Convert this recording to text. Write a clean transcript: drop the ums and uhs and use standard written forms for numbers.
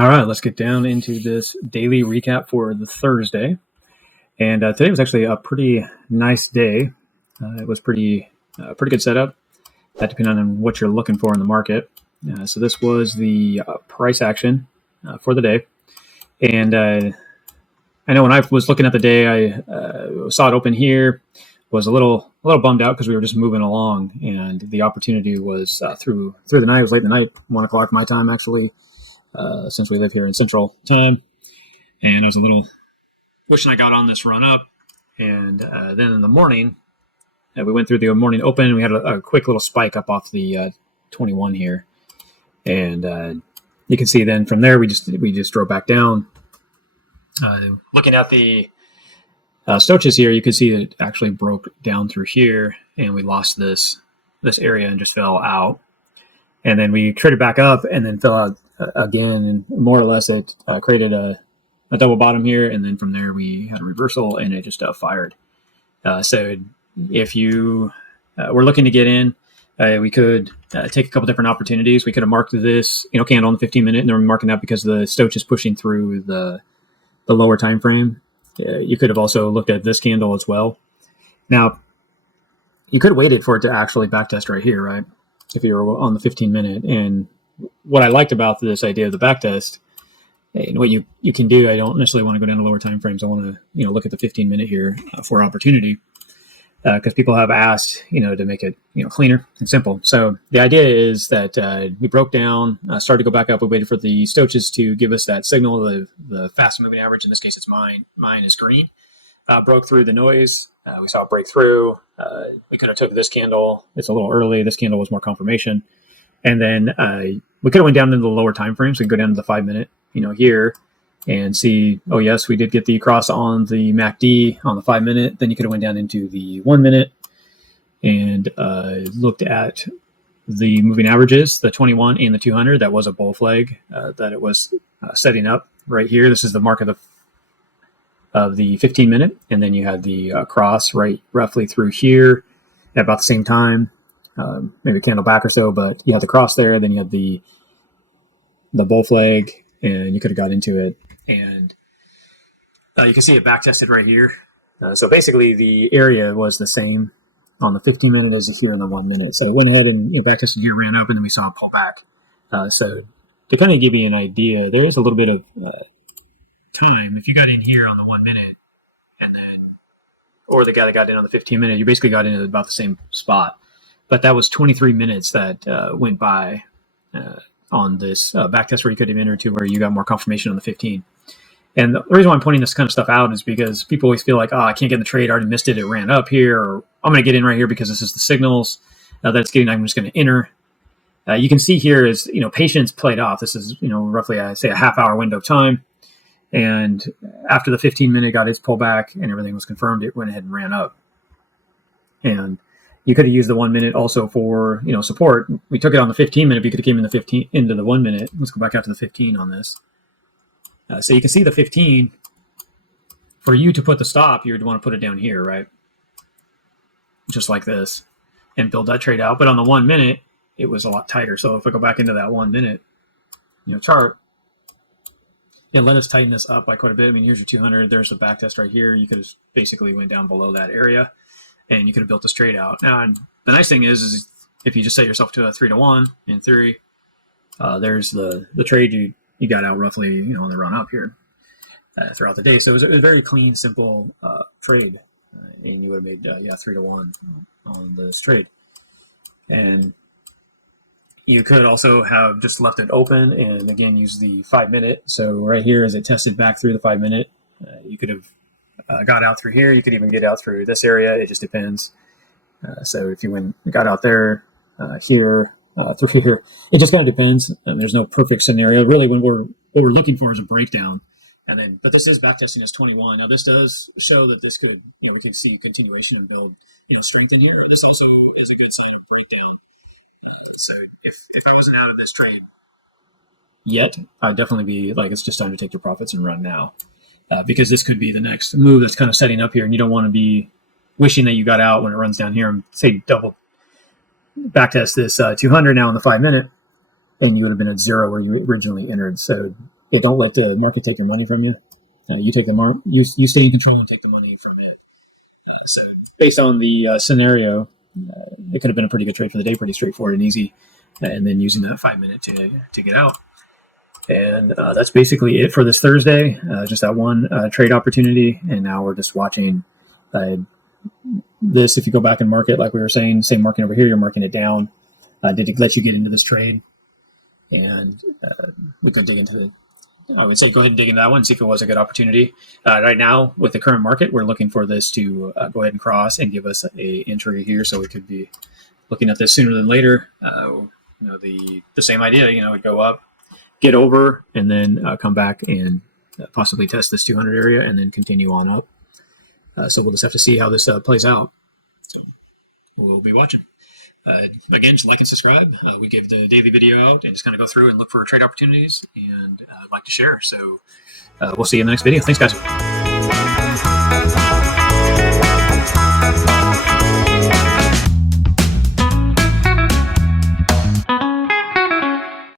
All right, let's get down into this daily recap for the Thursday. And today was actually a pretty nice day. It was pretty good setup, depending on what you're looking for in the market. So this was the price action for the day. And I know when I was looking at the day, I saw it open here, was a little bummed out because we were just moving along, and the opportunity was through the night. It was late in the night, 1 o'clock my time actually. Since we live here in Central Time, and I was a little wishing I got on this run up. And then in the morning, we went through the morning open, and we had a quick little spike up off the 21 here, and you can see then from there we just drove back down. Looking at the Stoches here, you can see it actually broke down through here, and we lost this area and just fell out. And then we traded back up and then fell out again, and more or less it created a double bottom here, and then from there we had a reversal and it just fired. So if you were looking to get in, we could take a couple different opportunities. We could have marked this candle on the 15-minute, and then we're marking that because the Stoch is pushing through the lower time frame. You could have also looked at this candle as well. Now, you could have waited for it to actually backtest right here, right? If you were on the 15-minute. And what I liked about this idea of the backtest, and what you can do, I don't necessarily want to go down to lower time frames. I want to look at the 15-minute here for opportunity, because people have asked to make it cleaner and simple. So the idea is that we broke down, started to go back up. We waited for the Stoches to give us that signal, the fast moving average. In this case, it's mine. Mine is green. Broke through the noise. We saw it break through. We could have took this candle. It's a little early. This candle was more confirmation. And then we could have went down into the lower time frames. We can go down to the 5-minute, here, and see, oh, yes, we did get the cross on the MACD on the 5-minute. Then you could have went down into the 1-minute and looked at the moving averages, the 21 and the 200. That was a bull flag that it was setting up right here. This is the mark of the 15-minute, and then you had the cross right roughly through here at about the same time, maybe a candle back or so, but you had the cross there, then you had the bull flag, and you could have got into it, and you can see it back tested right here. So basically the area was the same on the 15-minute as here on the 1-minute. So it went ahead and back tested here, ran up, and then we saw it pull back. So to kind of give you an idea, there is a little bit of time. If you got in here on the 1-minute, and then, or the guy that got in on the 15-minute, you basically got in at about the same spot. But that was 23 minutes that went by on this backtest where you could have entered to where you got more confirmation on the 15. And the reason why I'm pointing this kind of stuff out is because people always feel like, I can't get in the trade, I already missed it, it ran up here, or I'm going to get in right here because this is the signals that it's getting, I'm just going to enter. You can see here is, patience played off. This is, roughly, I say, a half-hour window of time. And after the 15-minute got its pullback and everything was confirmed, it went ahead and ran up. And you could have used the 1-minute also for, support. We took it on the 15-minute, but you could have came in the 15 into the 1-minute. Let's go back out to the 15 on this. So you can see the 15. For you to put the stop, you would want to put it down here, right? Just like this, and build that trade out. But on the 1-minute, it was a lot tighter. So if I go back into that 1-minute, chart, let us tighten this up by quite a bit. I mean, here's your 200. There's the back test right here. You could have basically went down below that area, and you could have built this trade out. Now, and the nice thing is if you just set yourself to a 3-to-1 in theory, there's the trade you got out roughly, on the run up here throughout the day. So it was a very clean, simple trade, and you would have made 3-to-1 on this trade. And you could also have just left it open and, again, use the 5-minute. So right here, as it tested back through the 5-minute, you could have got out through here. You could even get out through this area. It just depends. So if you got out there, here, through here, it just kind of depends. There's no perfect scenario. Really, what we're looking for is a breakdown. But this is backtesting as 21. Now, this does show that this could, we can see continuation and build, strength in here. This also is a good sign of breakdown. So if I wasn't out of this trade yet, I'd definitely be like, it's just time to take your profits and run now, because this could be the next move that's kind of setting up here, and you don't want to be wishing that you got out when it runs down here and say double backtest this 200 now in the 5-minute, and you would have been at 0 where you originally entered. So Yeah, don't let the market take your money from you. You take the you stay in control and take the money from it. Yeah, so based on the scenario, it could have been a pretty good trade for the day, pretty straightforward and easy. And then using that 5 minute to get out. And that's basically it for this Thursday. Just that one trade opportunity, and now we're just watching this. If you go back and mark it, like we were saying, same marking over here, you're marking it down. Did it let you get into this trade? And we could dig into I would say go ahead and dig into that one and see if it was a good opportunity. Right now, with the current market, we're looking for this to go ahead and cross and give us a entry here. So we could be looking at this sooner than later. The same idea. We'd go up, get over, and then come back and possibly test this 200 area and then continue on up. So we'll just have to see how this plays out. So we'll be watching. Again, just like and subscribe. We give the daily video out and just kind of go through and look for trade opportunities, and I'd like to share. So we'll see you in the next video. Thanks, guys.